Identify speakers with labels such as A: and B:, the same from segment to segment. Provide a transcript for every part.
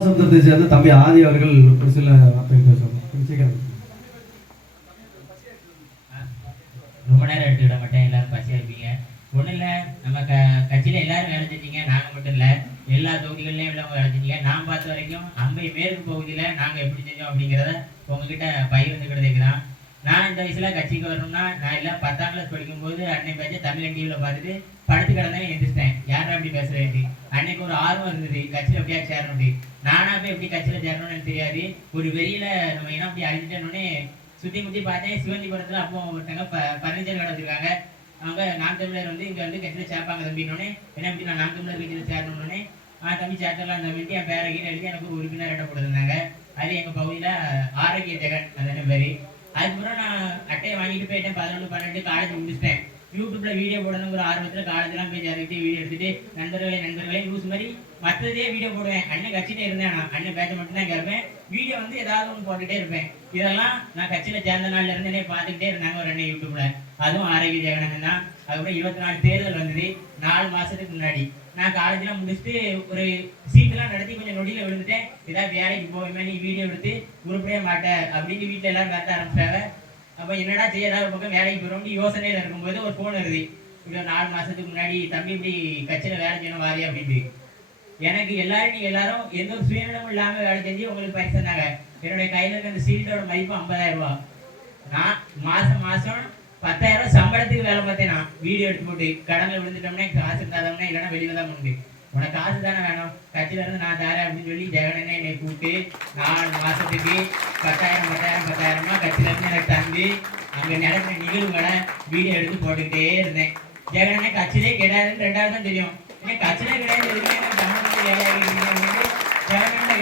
A: சமுத்திரத்தை சேர்ந்த தம்பி ஆதி அவர்கள் ஒரு சில வார்த்தைகள் பேசுவாங்க
B: ரொம்ப நேரம் எடுத்துக்கிட மாட்டேன். எல்லாரும் பசியாக இருப்பீங்க. ஒன்றும் இல்லை. நம்ம க கட்சியில் எல்லாரும் வேலை செஞ்சீங்க. நாங்கள் மட்டும் இல்லை. எல்லா தொகுதிகள்லையும் உள்ளவங்க வேலை செஞ்சீங்க. நான் பார்த்த வரைக்கும் அம்பை மேற்கு பகுதியில் நாங்கள் எப்படி செஞ்சோம் அப்படிங்கிறத உங்ககிட்ட பகிர்ந்துக்கிட்டதுக்கு தான். நான் இந்த வயசில் கட்சிக்கு வரணும்னா நான் எல்லாம் பத்தாம் கிளாஸ் படிக்கும்போது அன்னை பேச்சு தமிழன் டிவியில் பார்த்துட்டு படுத்து கிடந்தேன் எந்திரிச்சிட்டேன் யாரும் அப்படி பேசுறேன் அன்னைக்கு ஒரு ஆர்வம் இருந்தது. கட்சியில் எப்படியா சேரணும் நானா போய் எப்படி கட்சியில் சேரணும்னு எனக்கு தெரியாது. ஒரு வெளியில நம்ம என்ன அப்படி அறிஞ்சிட்டோன்னே சுற்றி முற்றி பார்த்தேன். சிவந்திபுரத்துல அப்போ ஒருத்தங்க ப பர்னிச்சர் கடை வச்சிருக்காங்க. அவங்க நாம் தமிழர் வந்து இங்கே வந்து கட்சியில் சேர்ப்பாங்க தம்பினோடனே என்ன அப்படி நான் நாம் தமிழர் கட்சியில் சேரணும்னே ஆ தம்பி சேர்த்தலாம் தம்பிட்டு என் பேரை கீழே எழுதி எனக்கு ஒரு உறுப்பினர் இடம் கொடுத்துருந்தாங்க அது எங்கள் பகுதியில் ஆரோக்கிய ஜெகன் அது பேர். அதுக்கப்புறம் நான் அட்டையை வாங்கிட்டு போயிட்டேன். பதினொன்று பன்னெண்டு காலேஜ் முடிச்சிட்டேன். யூடியூப்ல வீடியோ போடணுங்கிற ஒரு ஆர்வத்துல காலேஜ்லாம் போய் இறங்கிட்டு வீடியோ எடுத்துட்டு நண்பர்களே நண்பர்களே லூஸ் மாதிரி மற்றதே வீடியோ போடுவேன். அண்ணன் கட்சியில இருந்தேன் நான். அண்ணன் பேச்சை மட்டும் தான் வீடியோ வந்து ஏதாவது ஒன்று போட்டுகிட்டே இருப்பேன். இதெல்லாம் நான் கட்சியில சேர்ந்த நாள்ல இருந்து பார்த்துக்கிட்டே இருந்தாங்க ஒரு அண்ணன் யூடியூப்ல. அதுவும் ஆரோக்கிய ஜெகனன் தான். அதுக்கப்புறம் இருபத்தி நாலு தேர்தல் வந்தது. நாலு மாசத்துக்கு முன்னாடி. நான் காலேஜ்லாம் முடிச்சுட்டு ஒரு சீட்டெல்லாம் நடத்தி கொஞ்சம் நொடியில விழுந்துட்டேன். ஏதாவது வேலைக்கு போவேன் நீ வீடியோ எடுத்து உருப்படியே மாட்டேன் அப்படின்னு வீட்டில் எல்லாரும் கத்த ஆரம்பிச்சாங்க. அப்போ என்னடா செய்ய ஏதாவது ஒரு பக்கம் வேலைக்கு போகிறோம்னு யோசனையில் இருக்கும்போது ஒரு ஃபோன் வருது. இவ்வளோ நாலு மாசத்துக்கு முன்னாடி தம்பி இப்படி கட்சியில் வேலை செய்யணும் வாரியா அப்படின்ட்டு. எனக்கு எல்லாரும் நீங்க எல்லாரும் எந்த ஒரு சுயநலமும் இல்லாம வேலை செஞ்சு உங்களுக்கு பரிசு தந்தாங்க. என்னுடைய கையில இருக்க அந்த சீட்டோட மதிப்பு ஐம்பதாயிரம் ரூபா நான் மாசம் மாசம் பத்தாயிரம் ரூபாய் சம்பளத்துக்கு வேலை பார்த்தேன் நான். வீடியோ எடுத்து போட்டு கடனில் விழுந்துட்டோம்னா காசு இருந்தாதோம்னா இல்லைன்னா வெளியில தான் உண்டு உனக்கு காசு தானே வேணும்? கட்சியில இருந்து நான் தரேன் அப்படின்னு சொல்லி ஜெகனனே என்னை கூப்பிட்டு நாலு மாசத்துக்கு பத்தாயிரம் பத்தாயிரம் பத்தாயிரமா கட்சியில இருந்து எனக்கு தந்து அங்க நடக்கிற நிகழ்வுகளை வீடியோ எடுத்து போட்டுக்கிட்டே இருந்தேன். ஜெகனனே கட்சியிலே கிடையாதுன்னு ரெண்டாவது தான் தெரியும். ஏன் கட்சியிலே கிடையாது எதுவுமே எனக்கு தமிழ்நாடு வேலையாக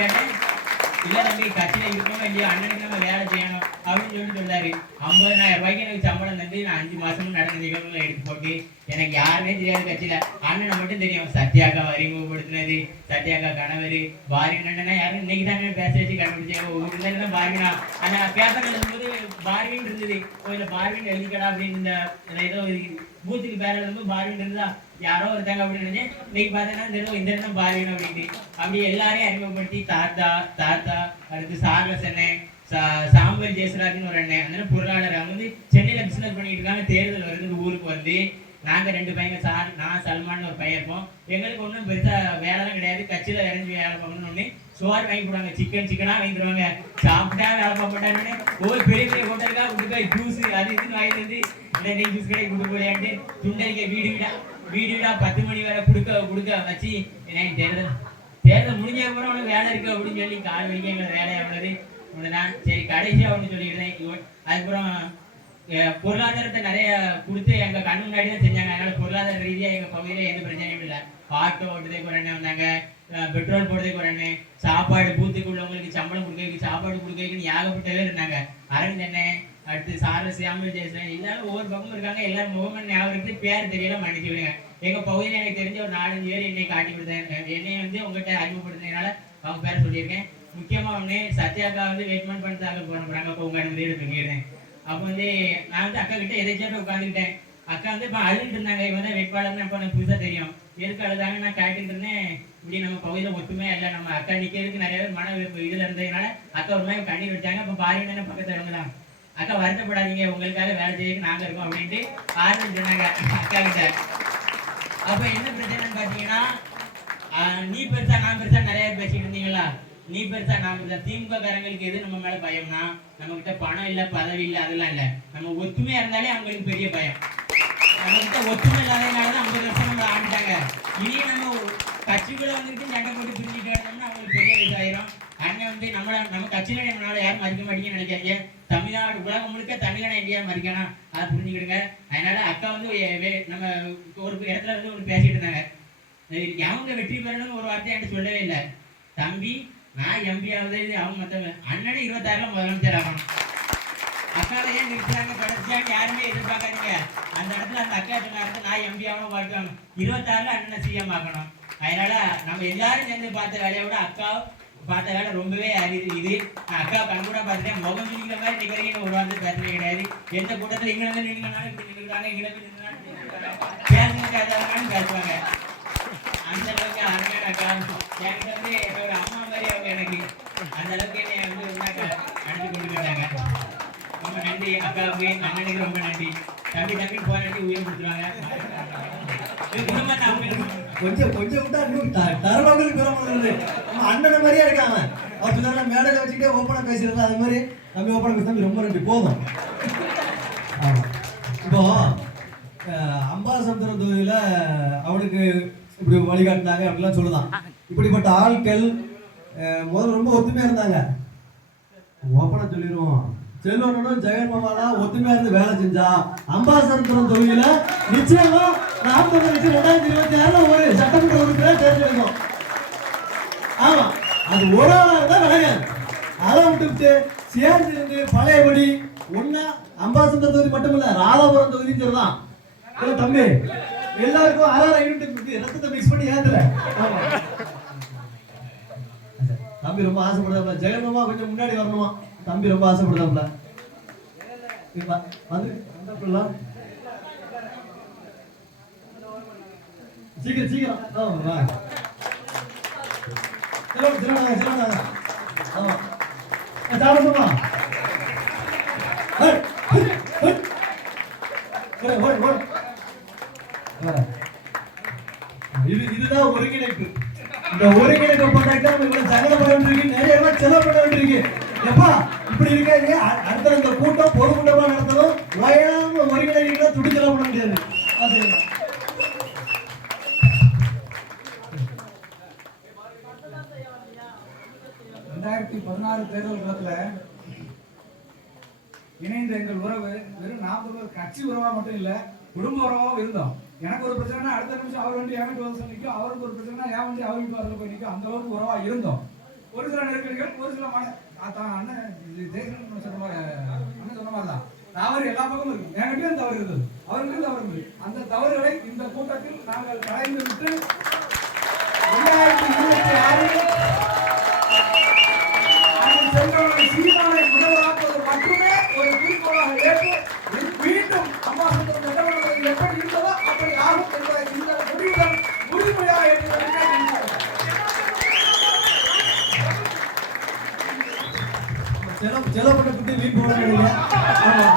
B: கேட்டேன். இல்ல தம்பி கட்சியில இருக்கணும் இல்லையோ அண்ணனுக்கு நம்ம வேலை செய்யணும் அப்படின்னு சொல்லி இருந்தாரு ஐம்பதாயிரம் ரூபாய்க்கு எனக்கு சம்பளம் தந்து நான் அஞ்சு மாசமும் நடந்த நிகழ்வுகளை எடுத்து போட்டு எனக்கு யாருமே தெரியாது கட்சியில. அண்ணனை மட்டும் தெரியும். சத்யாக்கா அறிமுகப்படுத்தினது. சத்யாக்கா கணவர் பாரினா யாரும் இன்னைக்கு தானே பேச வச்சு கண்டுபிடிச்சாங்க. ஒரு இருந்தாலும் பாரினா. அந்த பேப்பர் எழுதும்போது பார்வின் இருந்தது கோயில பார்வின் எழுதிக்கடா அப்படின்னு இந்த ஏதோ பூத்துக்கு பேர எழுதும்போது பார்வின் இருந்தா யாரோ ஒருத்தாங்க அப்படின்னு இன்னைக்கு பார்த்தீங்கன்னா இந்த இடம் இந்த இடம் பாருங்க அப்படின்ட்டு. அப்படி எல்லாரையும் அறிமுகப்படுத்தி தாத்தா தாத்தா அடுத்து சாகஸ் அண்ணன் சா சாம்பல் ஜெயசராஜ்னு ஒரு அண்ணன் அந்த பொருளாளர். அவங்க வந்து சென்னையில பிசினஸ் பண்ணிட்டு இருக்காங்க. தேர்தல் வருது ஊருக்கு வந்து. நாங்க ரெண்டு பையங்க சார் நான் சல்மான் ஒரு பையன் இருப்போம். எங்களுக்கு ஒன்றும் பெருசா வேலைலாம் கிடையாது. கட்சியில இறஞ்சி வேலை பார்க்கணும்னு. சோறு வாங்கி போடுவாங்க. சிக்கன் சிக்கனா வாங்கி தருவாங்க. சாப்பிட்டா வேலை பார்க்க மாட்டாங்கன்னு. ஒவ்வொரு பெரிய பெரிய ஹோட்டலுக்காக கொடுக்க ஜூஸ் அது இதுன்னு வாங்கிட்டு வந்து இந்த நெய் ஜூஸ் கொடுக்க போறியான்ட்டு துண்டறிக்க வீடு வீடா வீடு வீடா பத்து மணி வரை கொடுக்க கொடுக்க வச்சு எனக்கு தேர்தல் தேர்தல் முடிஞ்ச கூட உனக்கு வேலை இருக்கு அப்படின்னு சொல்லி கால் வரைக்கும் எங்களை வேலையா உள்ளது. உடனே நான் சரி கடைசியா ஒன்று சொல்லிடுறேன். அதுக்கப்புறம் பொருளாதாரத்தை நிறைய கொடுத்து எங்க கண்ணு முன்னாடி தான் செஞ்சாங்க. அதனால பொருளாதார ரீதியா எங்க பகுதியில எந்த பிரச்சனையும் இல்லை. ஆட்டோ ஓட்டுறதுக்கு ஒரு அண்ணன் வந்தாங்க. பெட்ரோல் போடுறதுக்கு ஒரு அண்ணன். சாப்பாடு பூத்துக்கு உள்ளவங்களுக்கு சம்பளம் கொடுக்கறதுக்கு சாப்பாடு கொடுக்கறதுக்கு ஏகப்பட்ட பேர் இருந்தாங்க. அரவிந்த் அண்ணன் அடுத்து சார சியாமல் ஜெயசன் எல்லாரும் ஒவ்வொரு பக்கமும் இருக்காங்க. எல்லாரும் முகமன் ஞாபகம் பேர் தெரியல மன்னிச்சு விடுங்க. பகுதியில் எனக்கு தெரிஞ்ச ஒரு நாலஞ்சு பேர் என்னை காட்டி கொடுத்தாங்க. என்னை வந்து உங்ககிட்ட அறிமுகப்படுத்தினால அவங்க பேரை சொல்லியிருக்கேன். முக்கியமா ஒண்ணு சத்யாக்கா வந்து வெயிட்மெண்ட் பண்ணி தாக்கல் போன அப்போ உங்கள் அனுமதியோட தங்கிடுறேன் அப்போ வந்து நான் வந்து அக்கா கிட்ட எதாச்சும் உட்காந்துக்கிட்டேன் அக்கா வந்து இப்போ அழுதுட்டு இருந்தாங்க. இவன் தான் வேட்பாளர்னு அப்போ எனக்கு புதுசாக தெரியும். எதுக்கு அழுதாங்க நான் கேட்டுட்டு இருந்தேன். இப்படி நம்ம பகுதியில் ஒத்துமையா இல்லை. நம்ம அக்கா நிற்கிறதுக்கு நிறைய பேர் மன இதில் இருந்ததுனால அக்கா ஒரு மாதிரி கண்ணீர் வச்சாங்க அப்போ பாரின்னு பக்கத்துல இவங்க அக்கா வருத்தப்படாதீங்க. உங்களுக்காக வேலை செய்ய நாங்க இருக்கோம் அப்படின்ட்டு ஆறுதல் சொன்னாங்க அக்கா கிட்ட. அப்ப என்ன பிரச்சனைன்னு பாத்தீங்கன்னா நீ பெருசா நான் பெருசா நிறைய பேர் பேசிட்டு இருந்தீங்களா? நீ பெருசா நான் பெருசா. திமுக காரங்களுக்கு எது நம்ம மேல பயம்னா நம்ம கிட்ட பணம் இல்ல பதவி இல்ல அதெல்லாம் இல்ல. நம்ம ஒத்துமையா இருந்தாலே அவங்களுக்கு பெரிய பயம். நம்ம கிட்ட ஒத்துமை இல்லாதனாலதான் ஐம்பது வருஷம் நம்ம ஆண்டுட்டாங்க. இனி நம்ம கட்சிக்குள்ள வந்துட்டு சண்டை போட்டு பிரிஞ்சுட்டு இருந்தோம்னா அவங்களுக்கு பெரிய இதாயிரும் வந்து நம்மள நம்ம கட்சியில நம்மளால யாரும் மதிக்க மாட்டீங்கன்னு நினைக்காதீங்க. தமிழ்நாடு உலகம் முழுக்க தமிழனை இந்தியா மதிக்கணும் அதை புரிஞ்சுக்கிடுங்க. அதனால அக்கா வந்து நம்ம ஒரு இடத்துல வந்து ஒரு பேசிட்டு இருந்தாங்க. அவங்க வெற்றி பெறணும்னு ஒரு வார்த்தை என்கிட்ட சொல்லவே இல்லை. தம்பி நான் எம்பி ஆகுது அவங்க மற்றவங்க அண்ணனே இருபத்தாறுல முதலமைச்சர் ஆகணும். அக்காவை ஏன் நிறுத்துறாங்க? கடைசியான்னு யாருமே எதிர்பார்க்காதீங்க. அந்த இடத்துல அந்த அக்கா சொன்ன நான் எம்பி ஆகணும் பார்க்கணும் இருபத்தாறுல அண்ணனை சிஎம் ஆகணும். அதனால நம்ம எல்லாரும் சேர்ந்து பார்த்த வேலையை விட அக்கா பார்த்த வேலை ரொம்பவே அரிது. இது அக்கா கண் கூட பார்த்துட்டேன் முகம் சொல்லிக்கிற மாதிரி இன்னைக்கு வரைக்கும் ஒரு வார்த்தை பேசுறது கிடையாது. எந்த கூட்டத்தில் இங்கே வந்து நின்றுனாலும் இப்படி நின்றுறாங்க இங்கே வந்து நின்றுனாலும் பேசுங்க பேசுவாங்க. அந்த அளவுக்கு அருமையான அக்கா. எனக்கு வந்து என்னோட அம்மா மாதிரி அவங்க எனக்கு. அந்த அளவுக்கு என்னை வந்து ஒன்றாக்க நடத்தி கொண்டு போயிட்டாங்க. ரொம்ப நன்றி அக்காவுக்கு அண்ணனுக்கு ரொம்ப நன்றி. தம்பி தம்பி போராட்டி உயிர் கொடுத்துருவாங்க. இது குடும்பம்
A: கொஞ்சம் கொஞ்சம் விட்டா இன்னும் தரவங்களுக்கு பெறமானது நம்ம அண்ணனை மாதிரியே இருக்காங்க. அவர் சொன்னாங்க மேடையில் வச்சுக்கிட்டே ஓப்பனாக பேசுறது அது மாதிரி நம்ம ஓப்பனாக பேசுறது ரொம்ப நன்றி. போதும். இப்போ அஹ், அம்பாசமுத்திரம் தொகுதியில் அவனுக்கு இப்படி வழிகாட்டினாங்க அப்படிலாம் சொல்லுதான். இப்படிப்பட்ட ஆட்கள் முதல்ல ரொம்ப ஒத்துமையாக இருந்தாங்க. ஓப்பனாக சொல்லிடுவோம் செல்வனும் ஜெகன் மாமாலாம் ஒத்துமையா இருந்து வேலை செஞ்சா அம்பாசமுத்திரம் தொகுதியில் நிச்சயமா நாற்பது லட்சம் ரெண்டாயிரத்தி இருபத்தி ஆறுல ஒரு சட்டமன்ற உறுப்பினர் தேர்ந்தெடுக்கும் ஆமா அது ஒரு ஆளாக இருந்தா விளையாது அதை விட்டுவிட்டு சேர்ந்து இருந்து பழையபடி ஒன்னா அம்பாசந்தர் தொகுதி மட்டும் இல்ல ராதாபுரம் தொகுதியும் சரிதான் இல்ல தம்பி எல்லாருக்கும் அரை யூனிட் ரத்தத்தை மிக்ஸ் பண்ணி ஏத்துல தம்பி ரொம்ப ஆசைப்படுதாப்ல ஜெகன்மாமா கொஞ்சம் முன்னாடி வரணுமா? தம்பி ரொம்ப ஆசைப்படுதாப்ல வந்து சீக்கிரம் சீக்கிரம். ஆ, வா சிலோட சிலோட சிலோட ஆமா சாப்பிடுமா ஓடு ஓடு இது இதுதான் ஒருங்கிணைப்பு இந்த ஒருங்கிணைப்பு பண்ணாக்க இவ்வளவு சங்கடம் வேண்டியிருக்கு நிறைய பேர் செலவு வேண்டியிருக்கு எப்பா இப்படி அடுத்த இந்த கூட்டம் பொது கூட்டமா நடத்தணும் வயலாம பண்ண முடியாது அது
C: பதினாறு தேர்தல் காலத்துல இணைந்த எங்கள் உறவு வெறும் நாற்பது கட்சி உறவா மட்டும் இல்ல குடும்ப உறவாகவும் இருந்தோம். எனக்கு ஒரு பிரச்சனைனா அடுத்த நிமிஷம் அவர் வந்து என் வீட்டு நிற்கும்? அவருக்கு ஒரு பிரச்சனைனா என் வந்து அவர் வீட்டு வாசல் போய் நிற்கும். அந்த அளவுக்கு உறவா இருந்தோம். ஒரு சில நெருக்கடிகள் ஒரு சில மன தான் அண்ணன் இது ஜெயசந்திரன் சொன்ன மாதிரி அண்ணன் சொன்ன மாதிரி தான் தவறு எல்லா பக்கமும் இருக்கு என்கிட்டயும் தவறு இருந்தது. அவருக்கும் தவறு இருந்தது. அந்த தவறுகளை இந்த கூட்டத்தில் நாங்கள் கலைந்து விட்டு ரெண்டாயிரத்தி இருபத்தி ஆறு
A: செலவு செலவு பண்ண குட்டி வீட்டு போடுறாங்க ஆமா.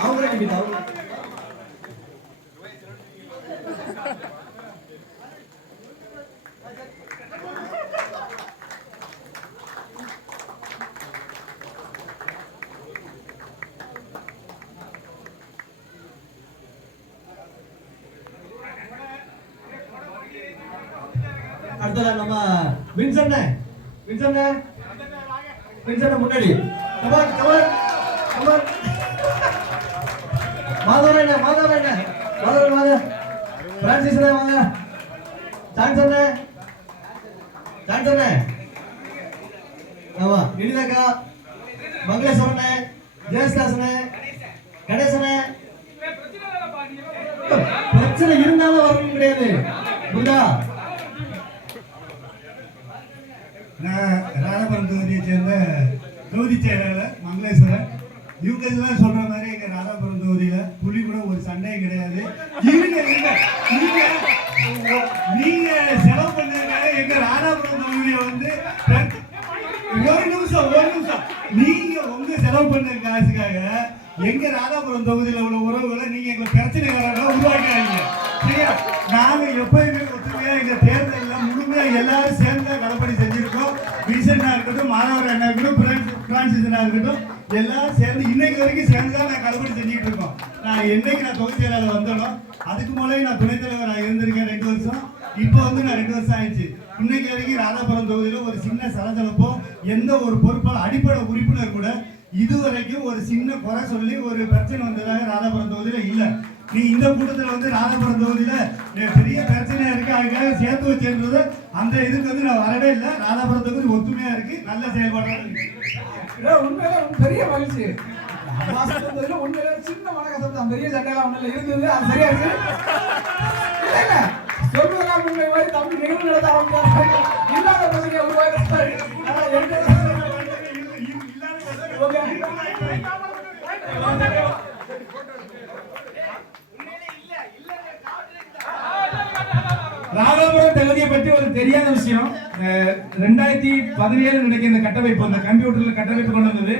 A: அவங்களே நிக்கிட்டு நம்ம வின்சண்ணே வின்சண்ணே வின்சண்ணே முன்னாடி. Come on come on come on மாதவரண்ணே மாதவரண்ணே மாதவரன் வாங்க. பிரான்சிஸ்ண்ணே வாங்க. சான்சண்ணே சான்சண்ணே ஆமா இனிதாக்கா மங்களேஸ்வரண்ணே ஜெயஸ்காசனே கணேசனே பிரச்சனை இருந்தாலும் வரணும் கிடையாது. புரியுதா?
D: நான் ராதாபுரம் தொகுதியை சேர்ந்த தொகுதி செயலாளர் மங்களேஸ்வரன். இவங்க இதெல்லாம் சொல்ற மாதிரி எங்க ராதாபுரம் தொகுதியில புள்ளி கூட ஒரு சண்டையும் கிடையாது. இருங்க நீங்க நீங்க செலவு பண்ணதுனால எங்க ராதாபுரம் தொகுதியை வந்து ஒரு நிமிஷம் ஒரு நிமிஷம். நீங்க உங்க செலவு பண்ண காசுக்காக எங்க ராதாபுரம் தொகுதியில உள்ள உறவுகளை நீங்க எங்க பிரச்சனைக்காரங்க உருவாக்காதீங்க. சரியா? நாங்க எப்பயுமே ஒற்றுமையா எங்க தேர்தலில் முழுமையா எல்லாரும் சேர்ந்து அண்ணா இருக்கட்டும் பிரான்ஸ் பிரான்சிஸ்னா இருக்கட்டும் எல்லாரும் சேர்ந்து இன்னைக்கு வரைக்கும் சேர்ந்து தான் நான் கடப்படி செஞ்சுக்கிட்டு இருக்கோம். நான் என்னைக்கு நான் தொகுதி செயலாளர் வந்தனோ அதுக்கு முதலே நான் துணைத் தலைவர் நான் இருந்திருக்கேன் ரெண்டு வருஷம். இப்போ வந்து நான் ரெண்டு வருஷம் ஆயிடுச்சு. இன்னைக்கு வரைக்கும் ராதாபுரம் தொகுதியில ஒரு சின்ன சலசலப்போ எந்த ஒரு பொறுப்பால் அடிப்படை உறுப்பினர் கூட இதுவரைக்கும் ஒரு சின்ன குறை சொல்லி ஒரு பிரச்சனை வந்ததாக ராதாபுரம் தொகுதியில் இல்லை. நீ இந்த கூட்டத்துல வந்து ராதாபுரம் தொகுதியில பெரிய பிரச்சனை இருக்கு அதுக்காக சேர்த்து வச்சிருந்தது அந்த இதுக்கு வந்து நான் வரவே இல்லை. ராதாபுரத்துக்கு ஒத்துமையா இருக்கு. நல்ல செயல்பாடு இருக்கு.
C: உண்மையில பெரிய மகிழ்ச்சி. உண்மையில சின்ன மனக்கசப்பு தான் பெரிய சண்டையெல்லாம் ஒண்ணும் இல்லை. இருந்தது அது சரியா இருக்கு. சொல்லுவதெல்லாம் உண்மை மாதிரி தமிழ் நிகழ்வு நடத்த ஆரம்பிச்சாங்க இல்லாத பிரச்சனையை உருவாக்குறாரு
E: ரெண்டாயிரத்தி பதினேழு நினைக்கிற இந்த கட்டமைப்பு அந்த கம்ப்யூட்டர்ல கட்டமைப்பு கொண்டு வந்தது.